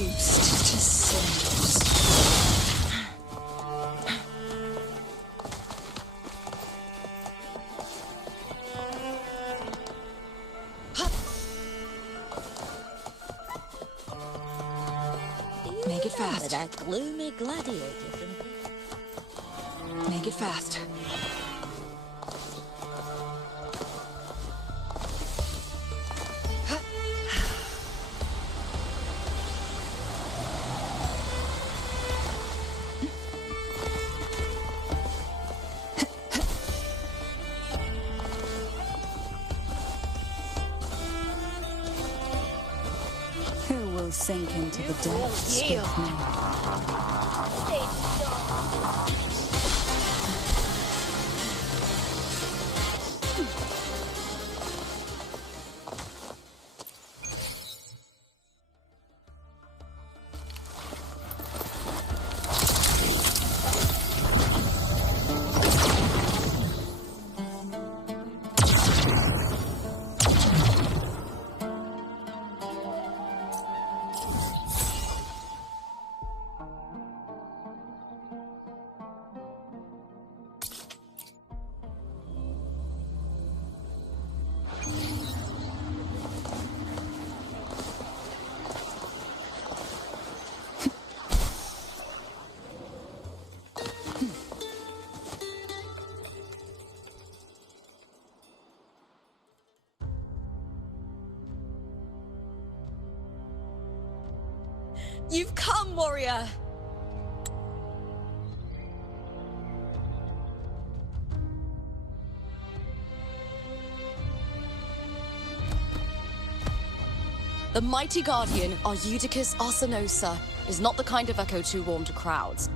reduced to cinders. Make it fast. That gloomy gladiator. Make it fast. Who will sink into the depths with me? You've come, warrior! The mighty guardian, Arudicus Arsenosa, is not the kind of echo too warm to crowds.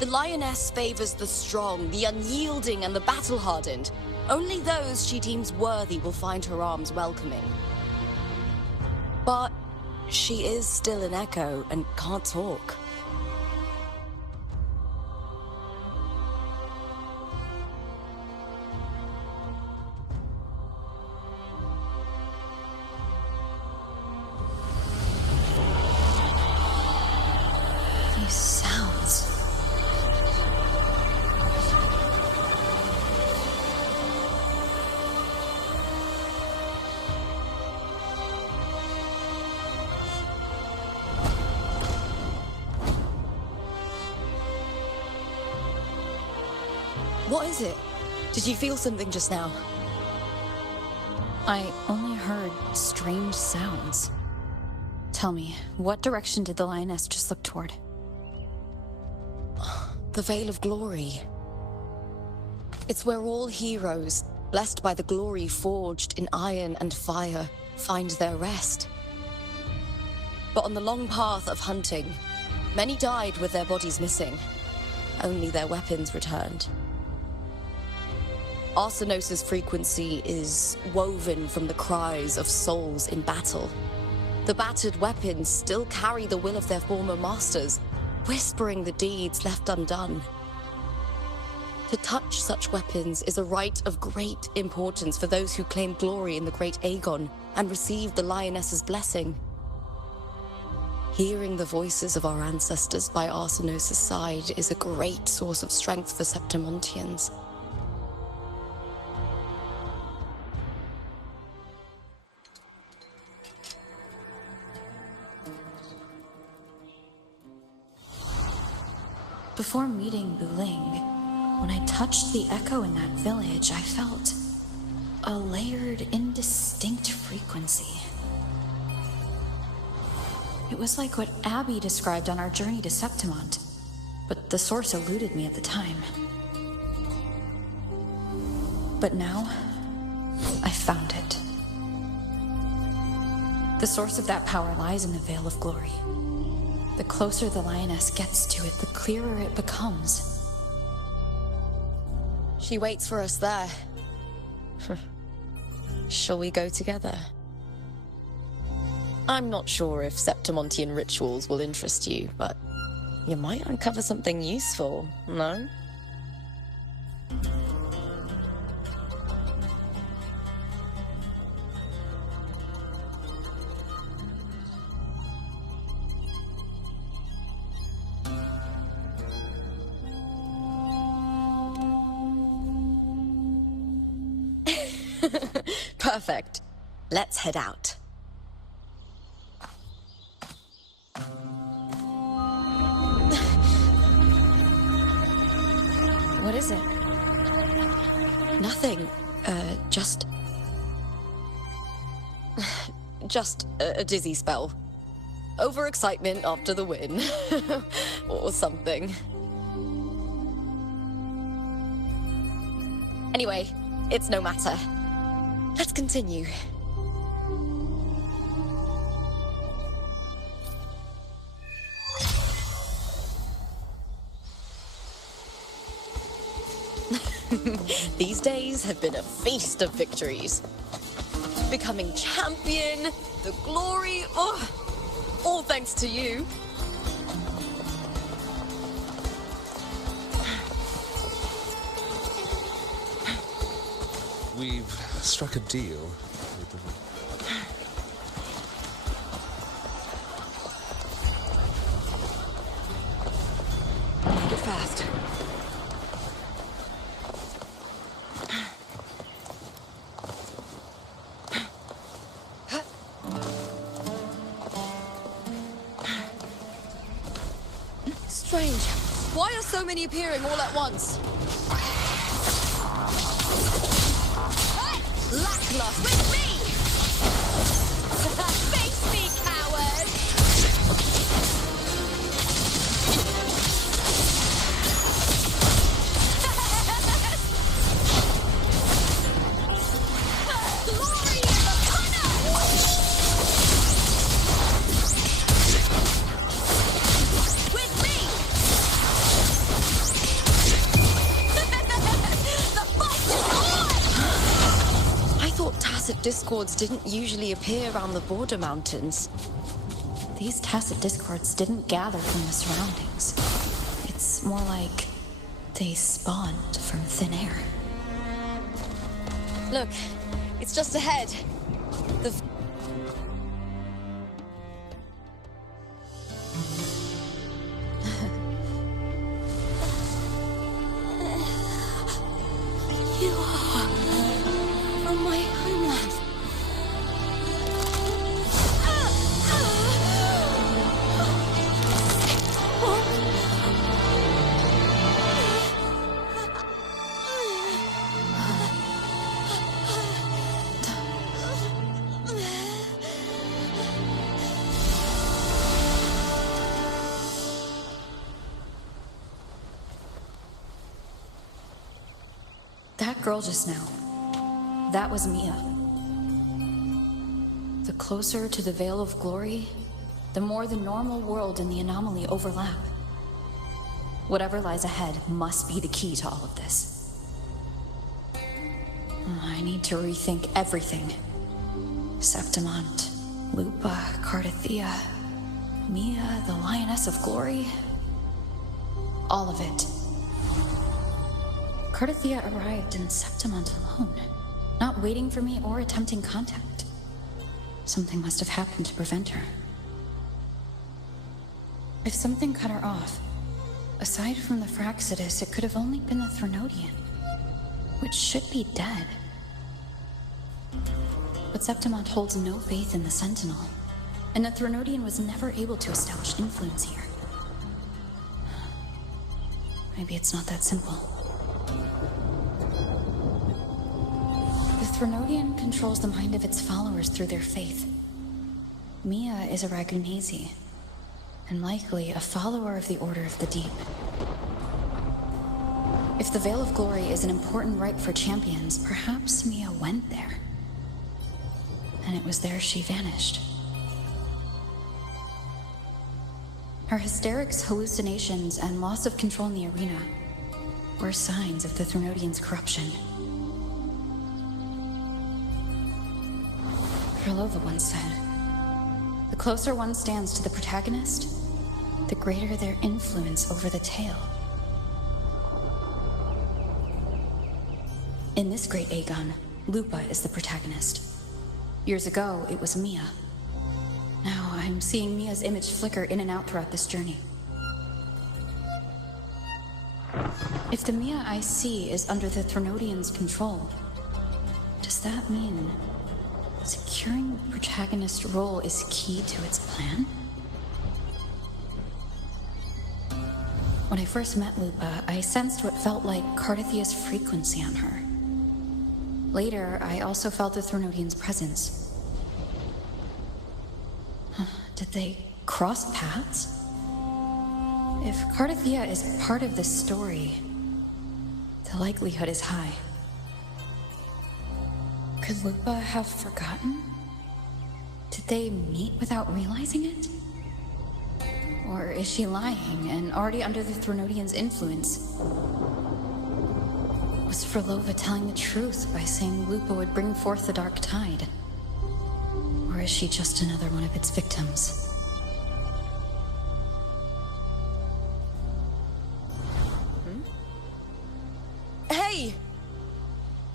The lioness favors the strong, the unyielding, and the battle-hardened. Only those she deems worthy will find her arms welcoming. But she is still an echo and can't talk. These sounds. What is it? Did you feel something just now? I only heard strange sounds. Tell me, what direction did the lioness just look toward? The Veil of Glory. It's where all heroes, blessed by the glory forged in iron and fire, find their rest. But on the long path of hunting, many died with their bodies missing. Only their weapons returned. Arsenosa's frequency is woven from the cries of souls in battle. The battered weapons still carry the will of their former masters, whispering the deeds left undone. To touch such weapons is a rite of great importance for those who claim glory in the great Aegon and receive the lioness's blessing. Hearing the voices of our ancestors by Arsenosa's side is a great source of strength for Septimontians. Before meeting Wuthering, when I touched the echo in that village, I felt a layered, indistinct frequency. It was like what Abby described on our journey to Septimont, but the source eluded me at the time. But now, I found it. The source of that power lies in the Veil of Glory. The closer the lioness gets to it, the clearer it becomes. She waits for us there. Shall we go together? I'm not sure if Septimontian rituals will interest you, but you might uncover something useful, no? Perfect. Let's head out. What is it? Nothing. Just a dizzy spell. Overexcitement after the win. Or something. Anyway, it's no matter. Let's continue. These days have been a feast of victories. Becoming champion, the glory, all thanks to you. We've struck a deal with the... Make it fast. Strange. Why are so many appearing all at once? Lackluster with me! Face me, coward! Glory is upon us! With me! The fight is on! I thought tacit discords didn't usually appear around the border mountains. These tacit discords didn't gather from the surroundings. It's more like they spawned from thin air. Look, it's just ahead. The... You are from my homeland. That girl just now, that was Mia. The closer to the Veil of Glory, the more the normal world and the anomaly overlap. Whatever lies ahead must be the key to all of this. I need to rethink everything. Septimont, Lupa, Cardathea, Mia, the Lioness of Glory. All of it. Cardathea arrived in Septimont alone, not waiting for me or attempting contact. Something must have happened to prevent her. If something cut her off, aside from the Fraxidus, it could have only been the Threnodian, which should be dead. But Septimont holds no faith in the Sentinel, and the Threnodian was never able to establish influence here. Maybe it's not that simple. The Threnodian controls the mind of its followers through their faith. Mia is a Ragunesi, and likely a follower of the Order of the Deep. If the Veil of Glory is an important rite for champions, perhaps Mia went there. And it was there she vanished. Her hysterics, hallucinations, and loss of control in the arena were signs of the Threnodian's corruption. Krylova once said, "The closer one stands to the protagonist, the greater their influence over the tale." In this great Aegon, Lupa is the protagonist. Years ago, it was Mia. Now I'm seeing Mia's image flicker in and out throughout this journey. If the Mia I see is under the Threnodian's control, does that mean securing the protagonist's role is key to its plan? When I first met Lupa, I sensed what felt like Cardathia's frequency on her. Later, I also felt the Threnodian's presence. Did they cross paths? If Cardathia is part of this story, the likelihood is high. Could Lupa have forgotten? Did they meet without realizing it? Or is she lying and already under the Threnodian's influence? Was Frolova telling the truth by saying Lupa would bring forth the Dark Tide? Or is she just another one of its victims? Hey!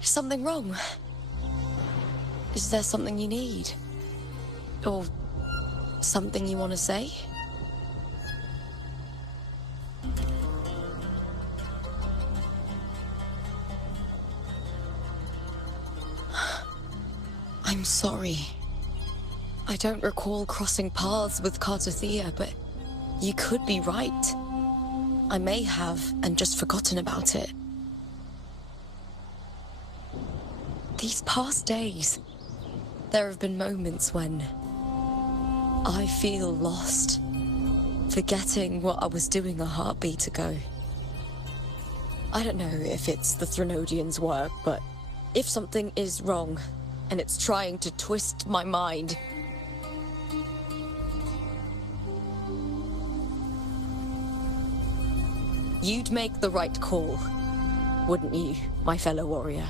Is something wrong? Is there something you need? Or something you want to say? I'm sorry. I don't recall crossing paths with Cardathia, but you could be right. I may have, and just forgotten about it. These past days, there have been moments when I feel lost, forgetting what I was doing a heartbeat ago. I don't know if it's the Threnodian's work, but if something is wrong, and it's trying to twist my mind, you'd make the right call, wouldn't you, my fellow warrior?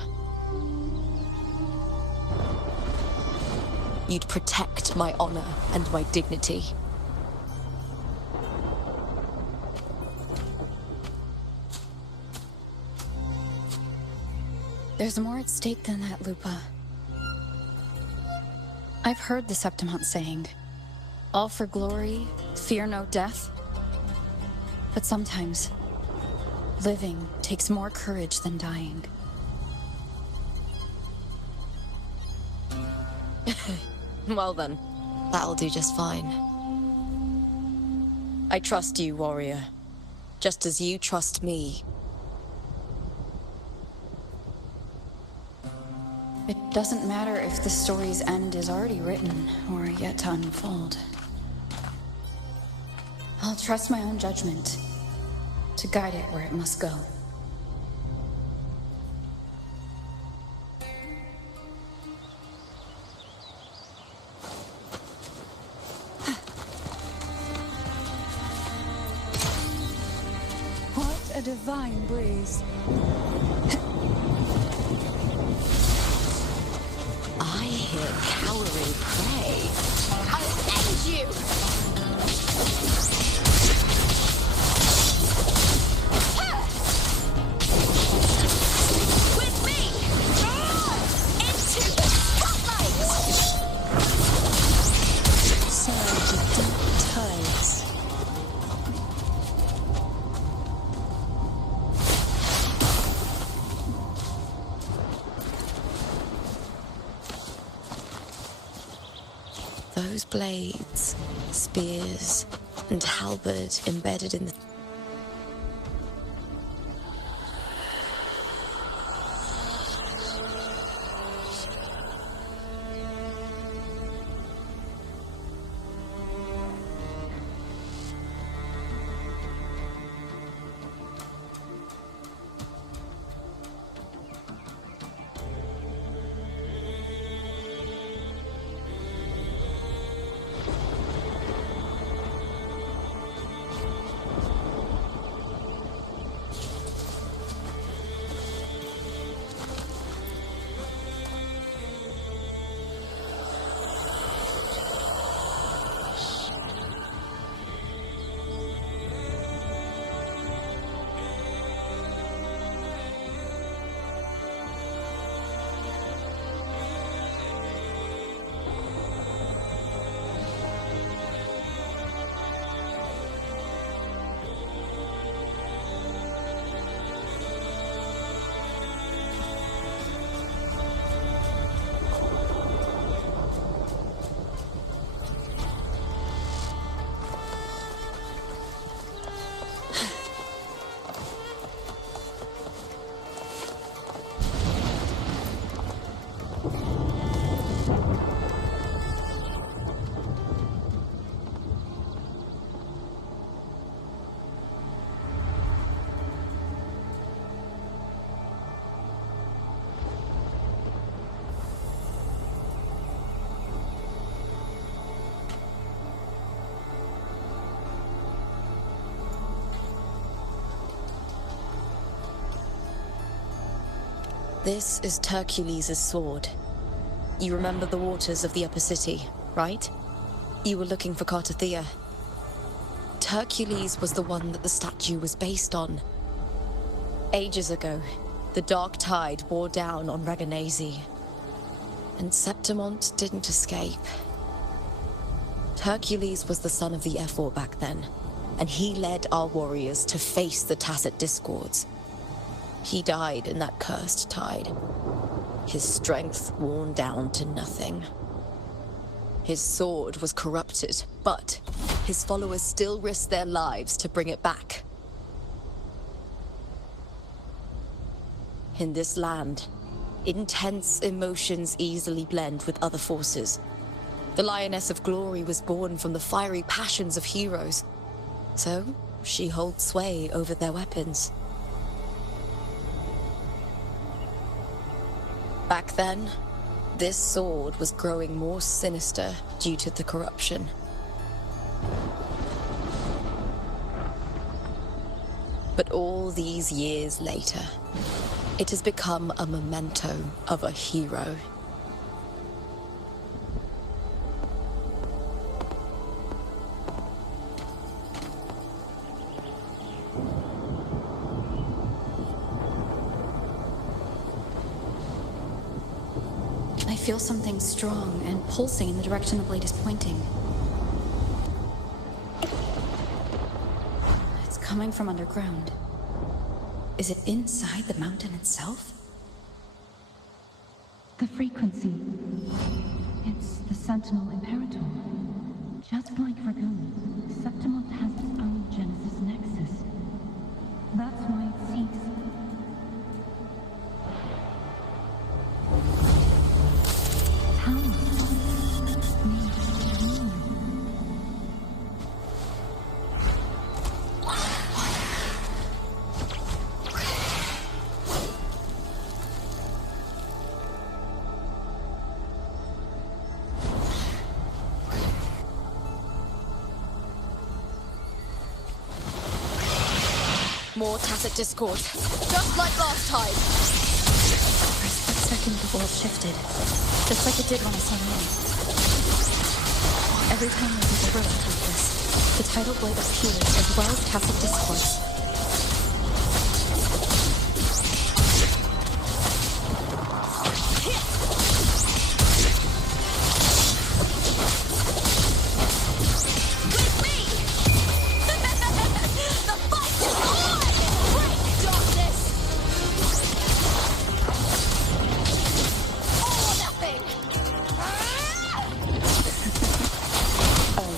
You'd protect my honor and my dignity. There's more at stake than that, Lupa. I've heard the Septimont saying, all for glory, fear no death. But sometimes, living takes more courage than dying. Well then, that'll do just fine. I trust you, warrior. Just as you trust me. It doesn't matter if the story's end is already written or yet to unfold. I'll trust my own judgment to guide it where it must go. What a divine breeze. I hear cowering prey. I'll end you! With me! Into the spotlight! Surge of deep tides. Those blades, spears, and halberd embedded in the... This is Hercules' sword. You remember the waters of the upper city, right? You were looking for Cartathea. Hercules was the one that the statue was based on. Ages ago, the dark tide bore down on Reganese, and Septimont didn't escape. Hercules was the son of the Ephor back then, and he led our warriors to face the Tacit Discords. He died in that cursed tide, his strength worn down to nothing. His sword was corrupted, but his followers still risked their lives to bring it back. In this land, intense emotions easily blend with other forces. The Lioness of Glory was born from the fiery passions of heroes, so she holds sway over their weapons. Back then, this sword was growing more sinister due to the corruption. But all these years later, it has become a memento of a hero. I feel something strong and pulsing in the direction the blade is pointing. It's coming from underground. Is it inside the mountain itself? The frequency. It's the Sentinel Imperator. Just like Dragon, Septimont has its own Genesis Nexus. That's why it seeks. More Tacit Discord, just like last time. For a split second, the world shifted, just like it did when I saw you. Every time there's a river like this, the tidal blade appears as well as Tacit Discord.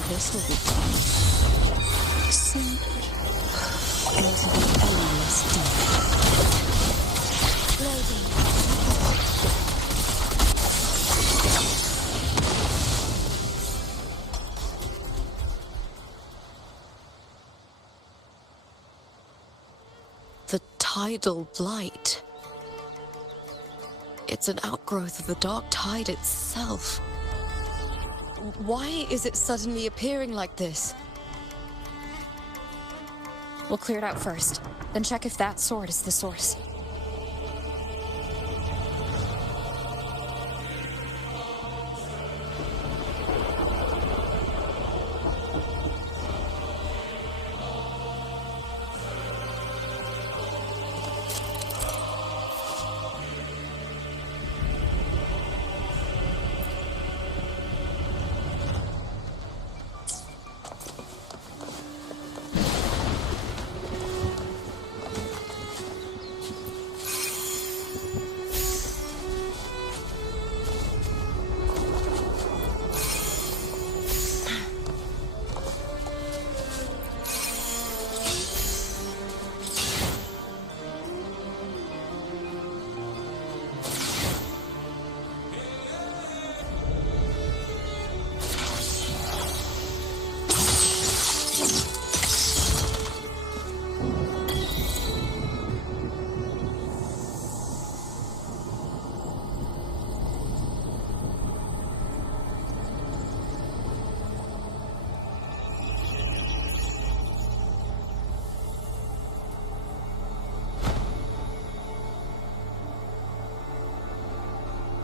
This will be fun. Sink into the endless deep. Loading. The tidal blight. It's an outgrowth of the dark tide itself. Why is it suddenly appearing like this? We'll clear it out first, then check if that sword is the source.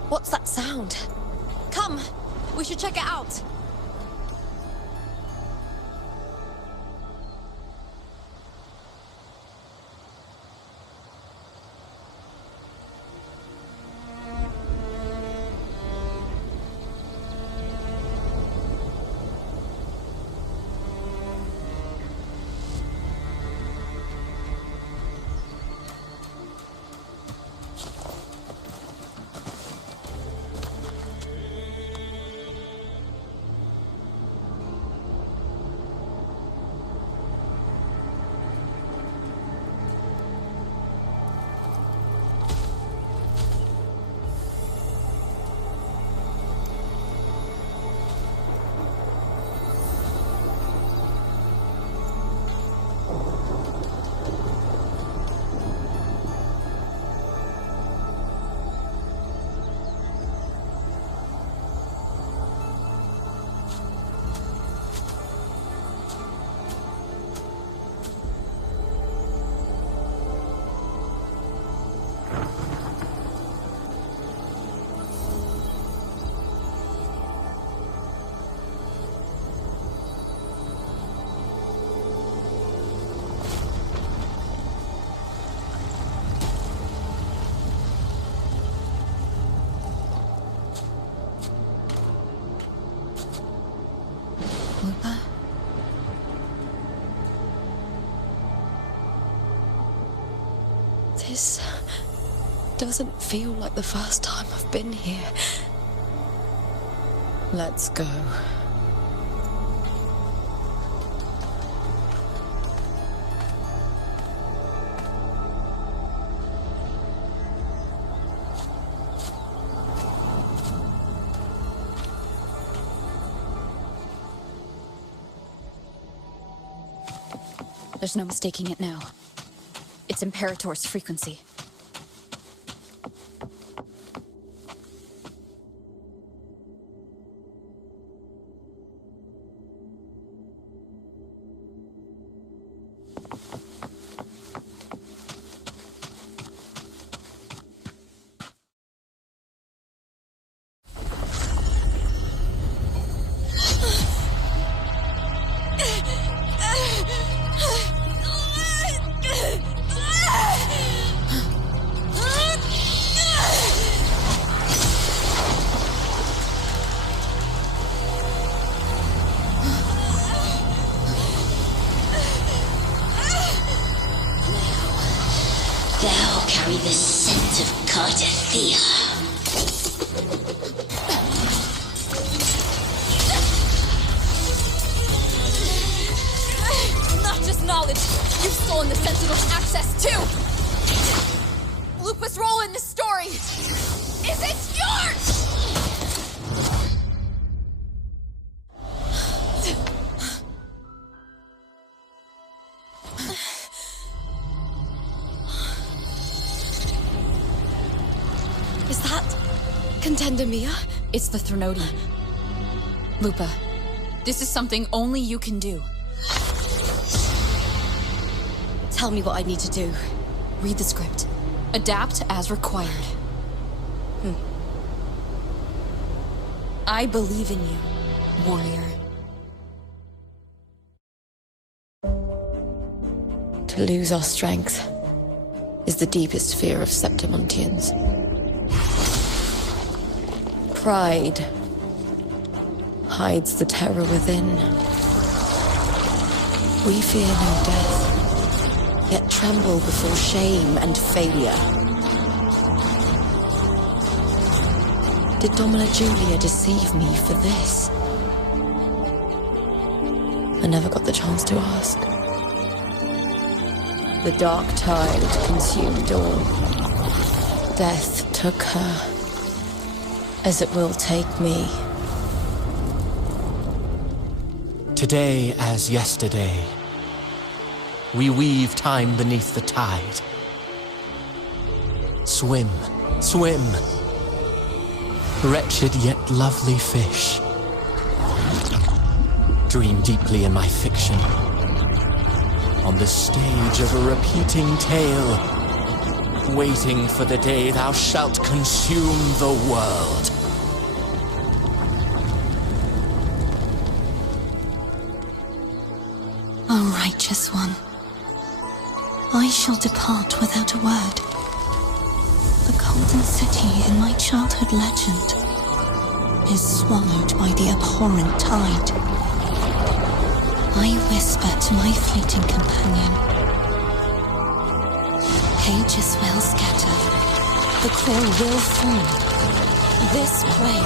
What's that sound? Come, we should check it out. This doesn't feel like the first time I've been here. Let's go. There's no mistaking it now. It's Imperator's frequency. Thou carry the scent of Cardathea. Not just knowledge, you've stolen the Sentinel's access too! Lupus' role in this story isn't yours! Is that Contender Mia? It's the Threnodian. Lupa, this is something only you can do. Tell me what I need to do. Read the script. Adapt as required. I believe in you, warrior. To lose our strength is the deepest fear of Septimontians. Pride hides the terror within. We fear no death, yet tremble before shame and failure. Did Domina Julia deceive me for this? I never got the chance to ask. The dark tide consumed all. Death took her, as it will take me. Today as yesterday, we weave time beneath the tide. Swim, swim, wretched yet lovely fish. Dream deeply in my fiction, on the stage of a repeating tale. waiting for the day thou shalt consume the world. O righteous one, I shall depart without a word. The golden city in my childhood legend is swallowed by the abhorrent tide. I whisper to my fleeting companion. Pages will scatter, the quill will fall. This play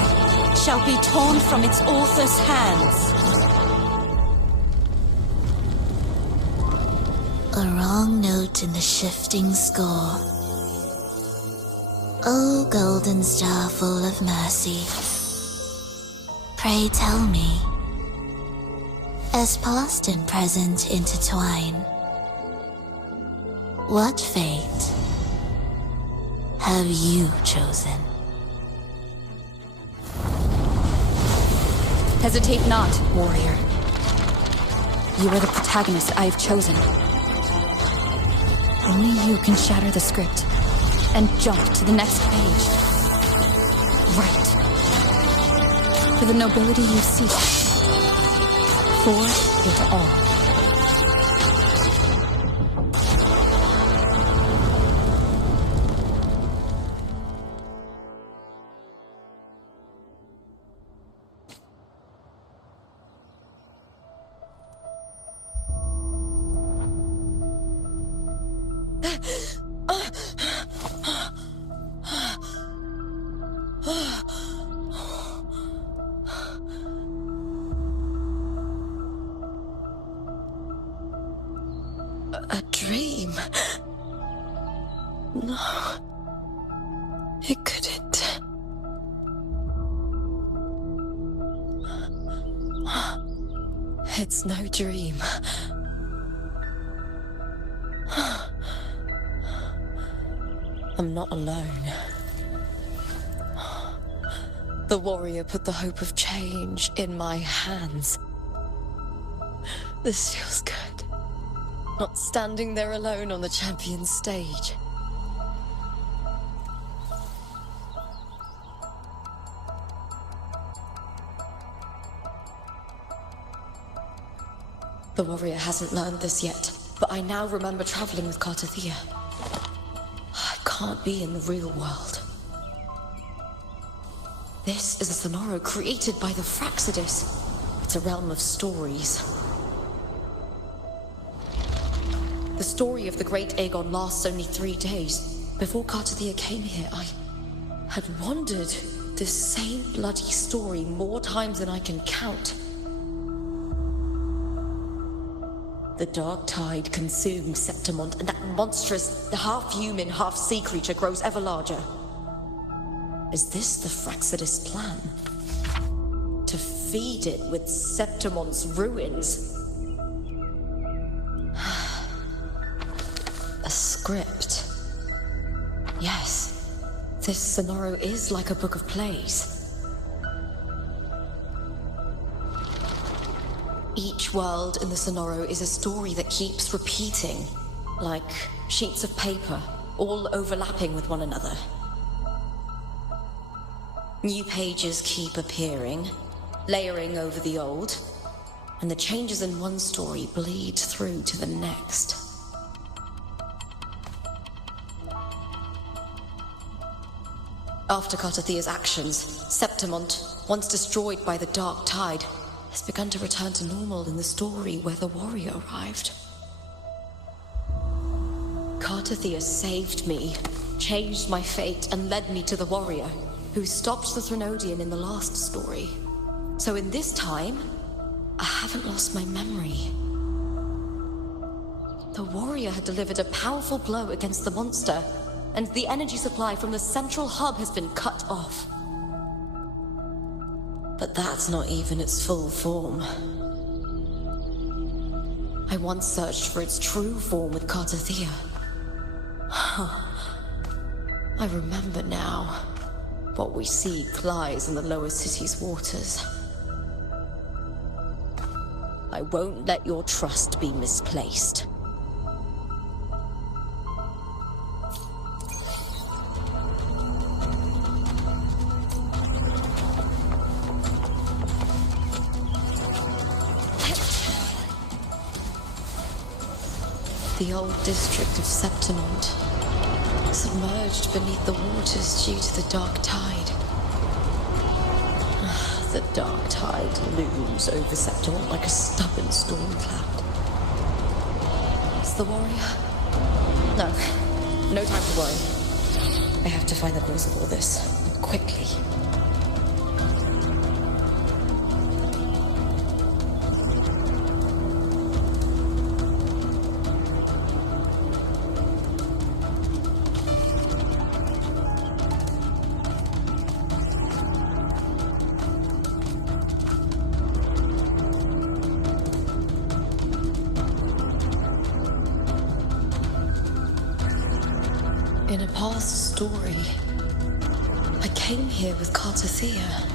shall be torn from its author's hands. A wrong note in the shifting score. O golden star full of mercy, pray tell me, as past and present intertwine, what fate have you chosen? Hesitate not, warrior. You are the protagonist I have chosen. Only you can shatter the script and jump to the next page. Right. For the nobility you seek. For it all. A dream? No. It couldn't. It's no dream. I'm not alone. The warrior put the hope of change in my hands. This feels good. Not standing there alone on the champion's stage. The warrior hasn't learned this yet, but I now remember traveling with Cartathea. I can't be in the real world. This is a Sonoro created by the Fraxidus. It's a realm of stories. The story of the great Aegon lasts only 3 days. Before Cartathea came here, I had wandered this same bloody story more times than I can count. The dark tide consumes Septimont, and that monstrous, half-human, half-sea creature grows ever larger. Is this the Fraxidus plan? To feed it with Septimont's ruins? A script. Yes, this Sonoro is like a book of plays. Each world in the Sonoro is a story that keeps repeating, like sheets of paper, all overlapping with one another. New pages keep appearing, layering over the old, and the changes in one story bleed through to the next. After Cartathea's actions, Septimont, once destroyed by the dark tide, has begun to return to normal in the story where the warrior arrived. Cartathea saved me, changed my fate, and led me to the warrior, who stopped the Threnodian in the last story. So in this time, I haven't lost my memory. The warrior had delivered a powerful blow against the monster, and the energy supply from the central hub has been cut off. But that's not even its full form. I once searched for its true form with Cartathea. I remember now. What we seek lies in the lower city's waters. I won't let your trust be misplaced. The old district of Septimont, submerged beneath the waters due to the dark tide. The dark tide looms over Septimont like a stubborn storm cloud. It's the warrior. No time to worry. I have to find the cause of all this, quickly. In a past story, I came here with Cartothea.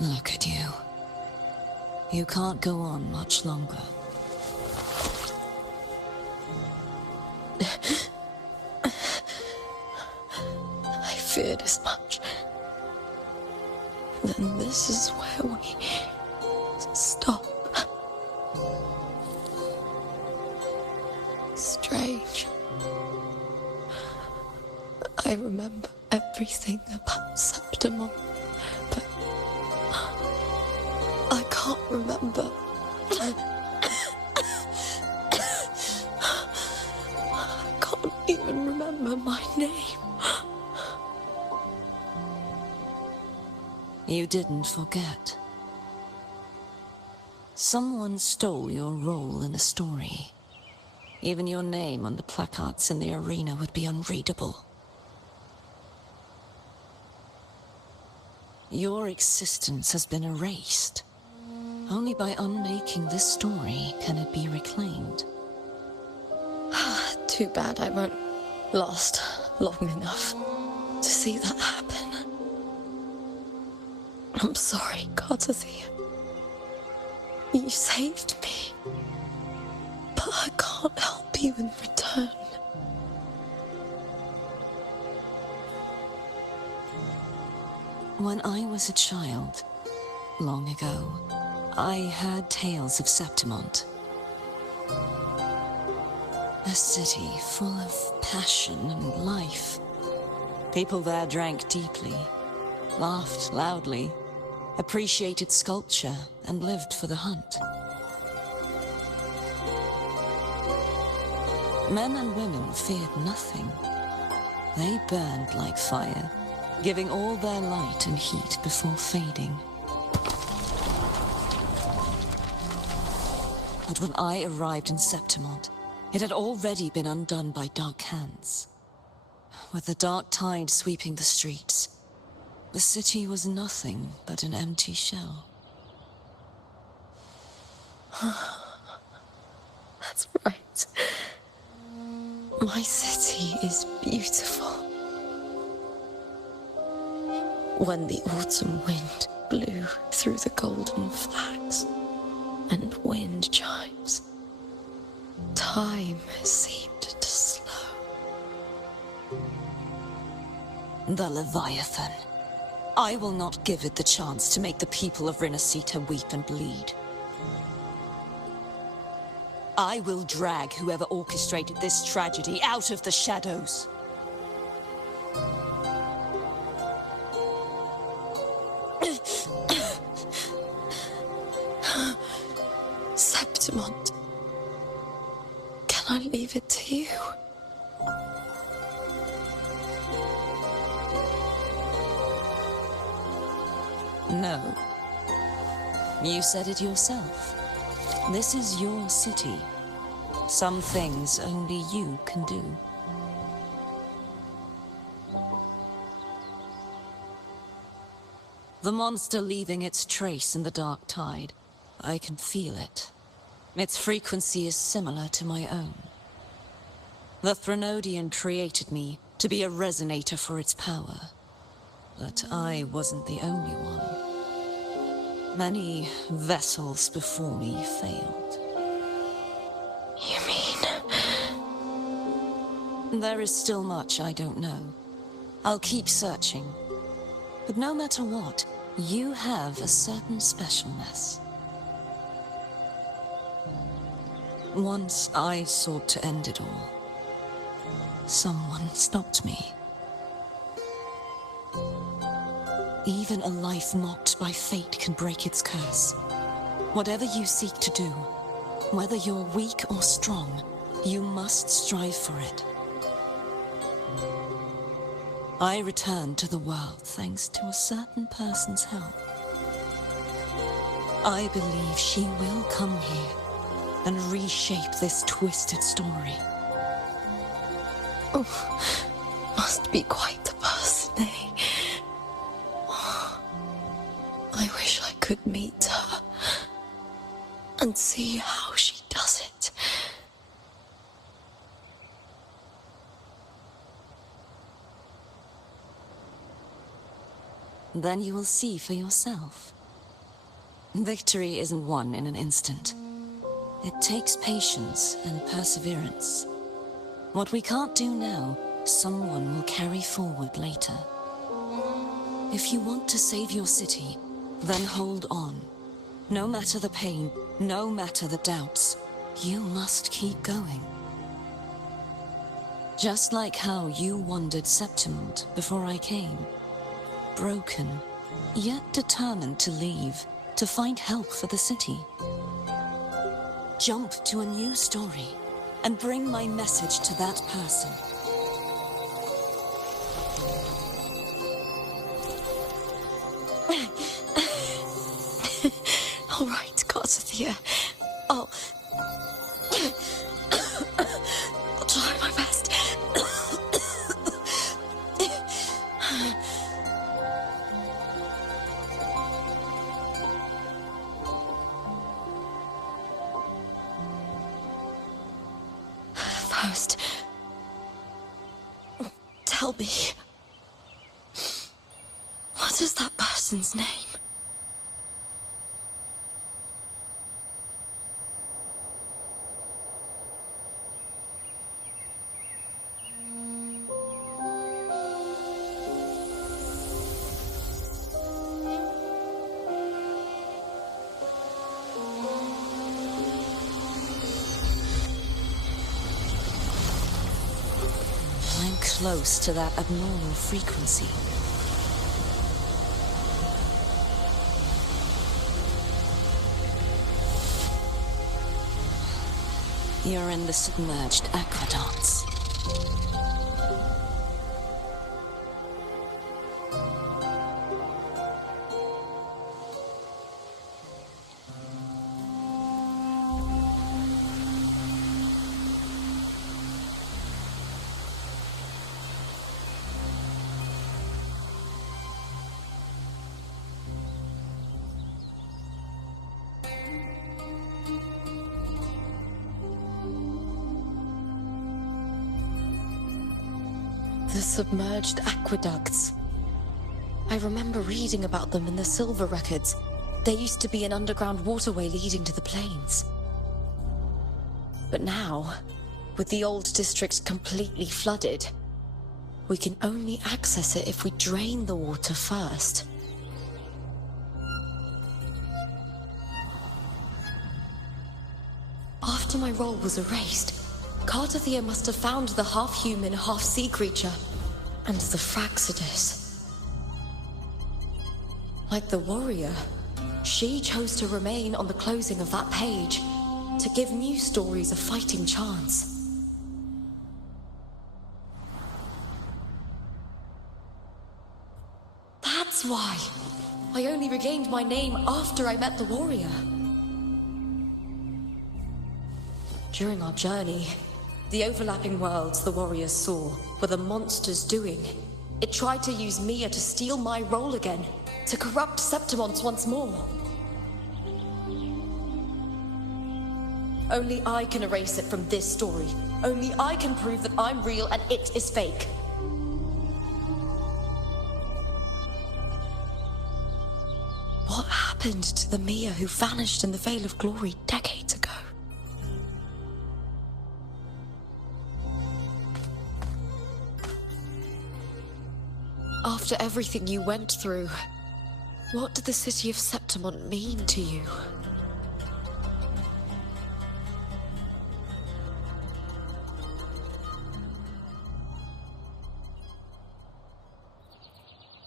Look at you. You can't go on much longer. I feared as much. Then this is where we stop. Strange. I remember everything about Septimont, but I can't remember. I can't even remember my name. You didn't forget. Someone stole your role in the story. Even your name on the placards in the arena would be unreadable. Your existence has been erased. Only by unmaking this story can it be reclaimed. Too bad I won't last long enough to see that happen. I'm sorry, Cartothea. You saved me. But I can't help you in return. When I was a child, long ago, I heard tales of Septimont. A city full of passion and life. People there drank deeply, laughed loudly, appreciated sculpture, and lived for the hunt. Men and women feared nothing. They burned like fire, giving all their light and heat before fading. But when I arrived in Septimont, it had already been undone by dark hands. With the dark tide sweeping the streets, the city was nothing but an empty shell. That's right. My city is beautiful. When the autumn wind blew through the golden flags and wind chimes, time seemed to slow. The Leviathan. I will not give it the chance to make the people of Rinasita weep and bleed. I will drag whoever orchestrated this tragedy out of the shadows. Septimont. Can I leave it to you? No. You said it yourself. This is your city. Some things only you can do. The monster leaving its trace in the dark tide. I can feel it. Its frequency is similar to my own. The Threnodian created me to be a resonator for its power. But I wasn't the only one. Many vessels before me failed. You mean... There is still much I don't know. I'll keep searching. But no matter what, you have a certain specialness. Once I sought to end it all. Someone stopped me. Even a life mocked by fate can break its curse. Whatever you seek to do, whether you're weak or strong, you must strive for it. I returned to the world thanks to a certain person's help. I believe she will come here and reshape this twisted story. Oh, must be quite the person, eh? I wish I could meet her and see how she does it. Then you will see for yourself. Victory isn't won in an instant. It takes patience and perseverance. What we can't do now, someone will carry forward later. If you want to save your city, then hold on. No matter the pain, no matter the doubts, you must keep going. Just like how you wandered Septimund before I came. Broken, yet determined to leave, to find help for the city. Jump to a new story, and bring my message to that person. All right, Garcia. I'll try my best. First, tell me, what is that person's name? I'm close to that abnormal frequency. You're in the submerged aqueducts. The submerged aqueducts. I remember reading about them in the Silver records. There used to be an underground waterway leading to the plains. But now, with the old district completely flooded, we can only access it if we drain the water first. After my role was erased, Cartathea must have found the half-human, half-sea creature, and the Fraxidus. Like the warrior, she chose to remain on the closing of that page, to give new stories a fighting chance. That's why. I only regained my name after I met the warrior. During our journey, the overlapping worlds the warriors saw were the monsters doing. It tried to use Mia to steal my role again, to corrupt Septimont once more. Only I can erase it from this story. Only I can prove that I'm real and it is fake. What happened to the Mia who vanished in the Veil of Glory decades ago? After everything you went through, what did the city of Septimont mean to you?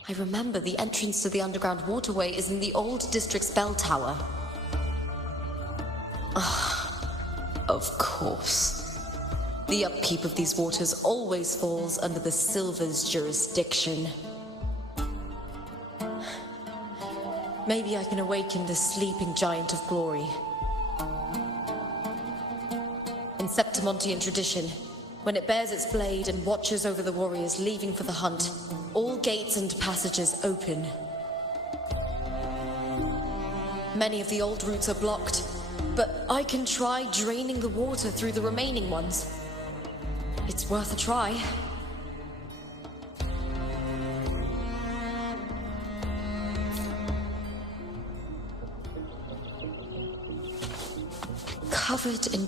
I remember the entrance to the underground waterway is in the old district's bell tower. Of course. The upkeep of these waters always falls under the Silver's jurisdiction. Maybe I can awaken the sleeping giant of glory. In Septimontian tradition, when it bears its blade and watches over the warriors leaving for the hunt, all gates and passages open. Many of the old routes are blocked, but I can try draining the water through the remaining ones. It's worth a try. Covered in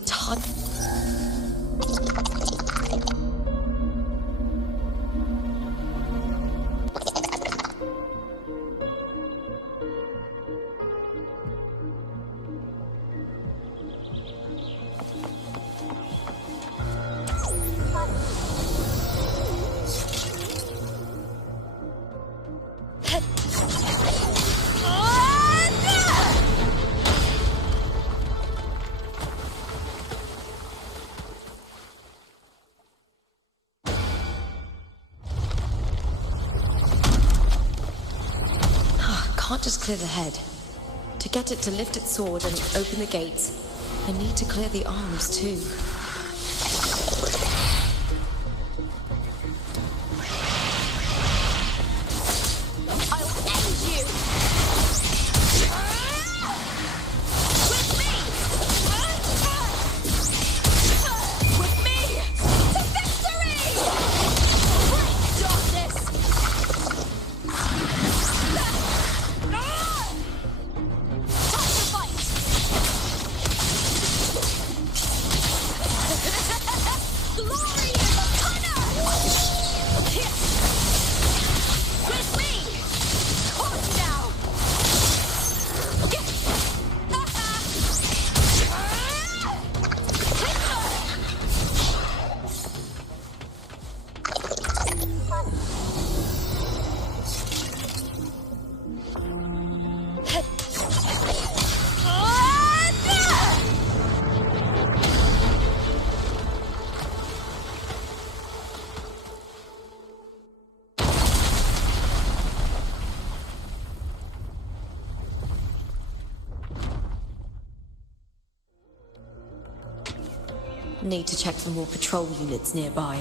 just clear the head. To get it to lift its sword and open the gates, I need to clear the arms too. Need to check for more patrol units nearby.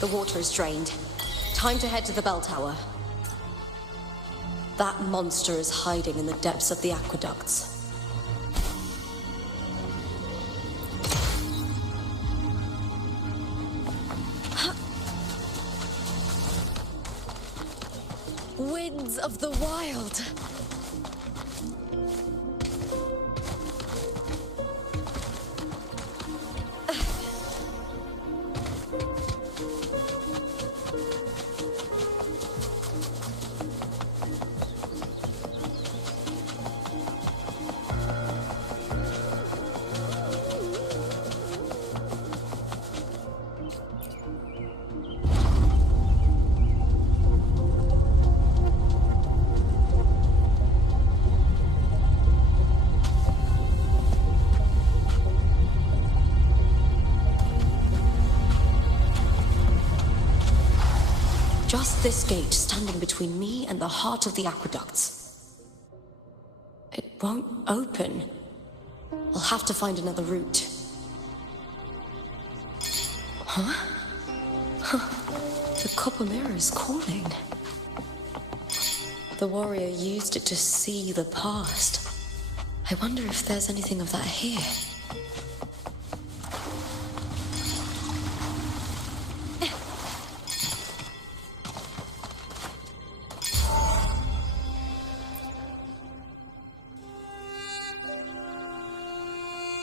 The water is drained. Time to head to the bell tower. That monster is hiding in the depths of the aqueducts. Winds of the wild! Just this gate standing between me and the heart of the aqueducts. It won't open. I'll have to find another route. Huh? The copper mirror is calling. The warrior used it to see the past. I wonder if there's anything of that here.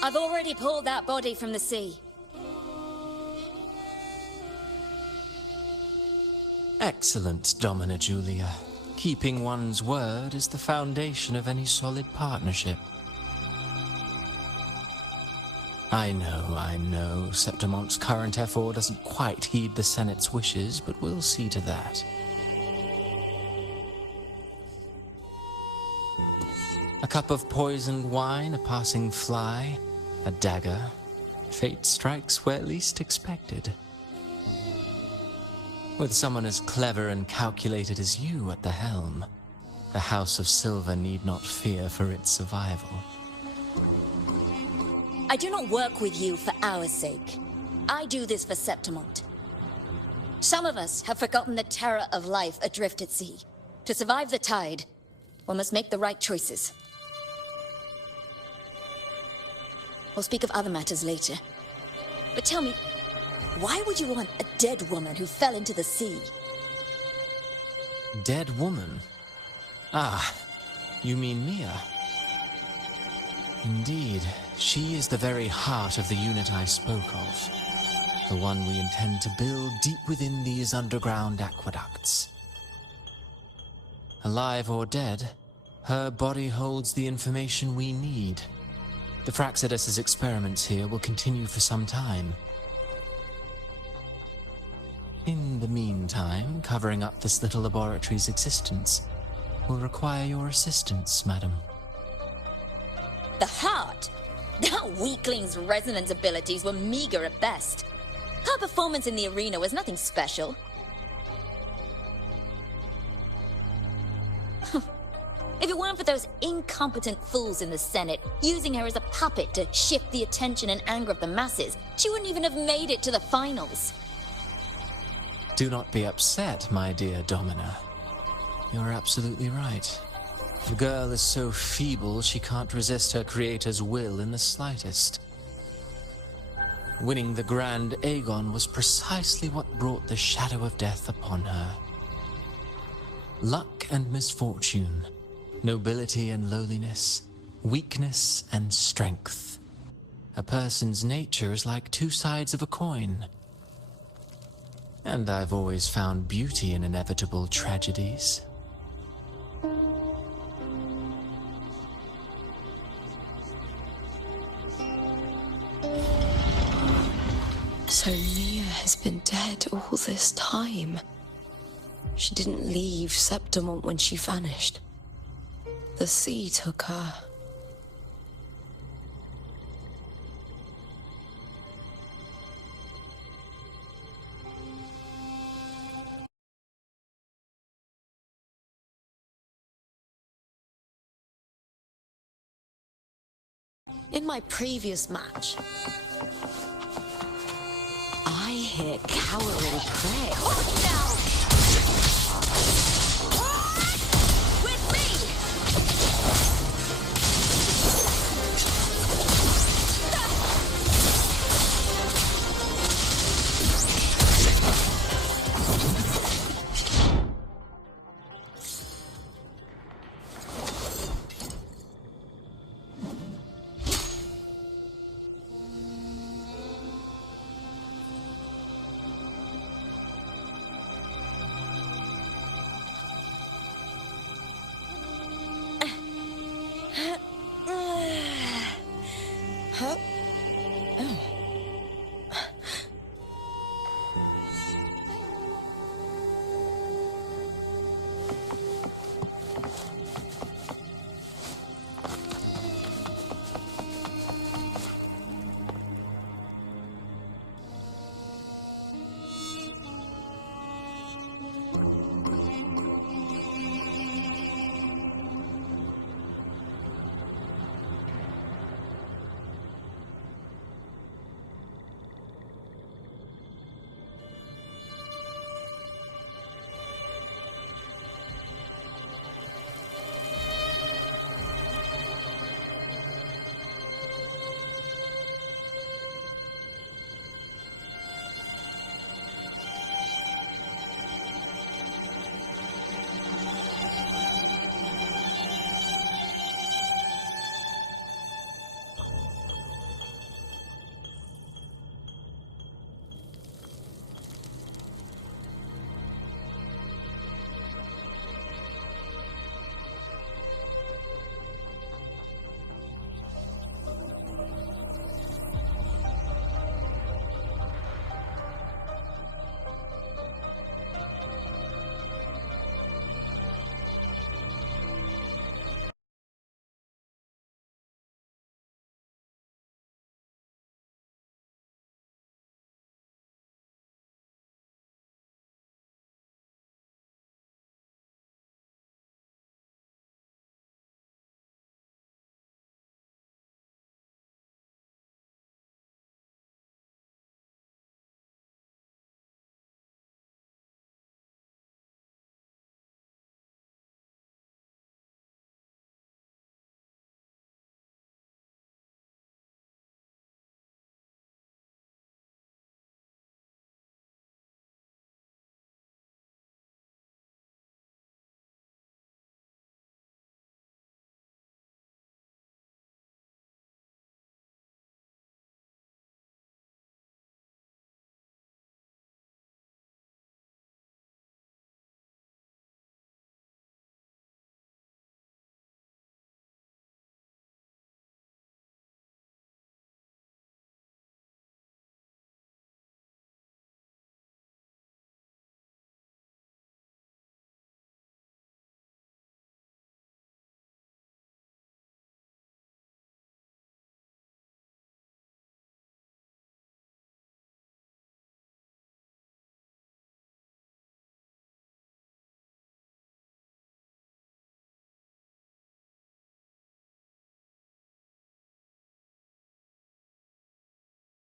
I've already pulled that body from the sea. Excellent, Domina Julia. Keeping one's word is the foundation of any solid partnership. I know, Septimonte's current effort doesn't quite heed the Senate's wishes, but we'll see to that. A cup of poisoned wine, a passing fly, a dagger. Fate strikes where least expected. With someone as clever and calculated as you at the helm, the House of Silver need not fear for its survival. I do not work with you for our sake. I do this for Septimont. Some of us have forgotten the terror of life adrift at sea. To survive the tide, one must make the right choices. We'll speak of other matters later. But tell me, why would you want a dead woman who fell into the sea? Dead woman? Ah, you mean Mia? Indeed, she is the very heart of the unit I spoke of. The one we intend to build deep within these underground aqueducts. Alive or dead, her body holds the information we need. The Fraxidus's experiments here will continue for some time. In the meantime, covering up this little laboratory's existence will require your assistance, madam. The heart? That weakling's resonance abilities were meager at best. Her performance in the arena was nothing special. If it weren't for those incompetent fools in the Senate using her as a puppet to shift the attention and anger of the masses, she wouldn't even have made it to the finals. Do not be upset, my dear Domina. You're absolutely right. The girl is so feeble she can't resist her creator's will in the slightest. Winning the Grand Aegon was precisely what brought the shadow of death upon her. Luck and misfortune, nobility and lowliness, weakness and strength. A person's nature is like two sides of a coin. And I've always found beauty in inevitable tragedies. So Mia has been dead all this time. She didn't leave Septimont when she vanished. The sea took her. In my previous match, I here cowering prey. Now! With me! Huh?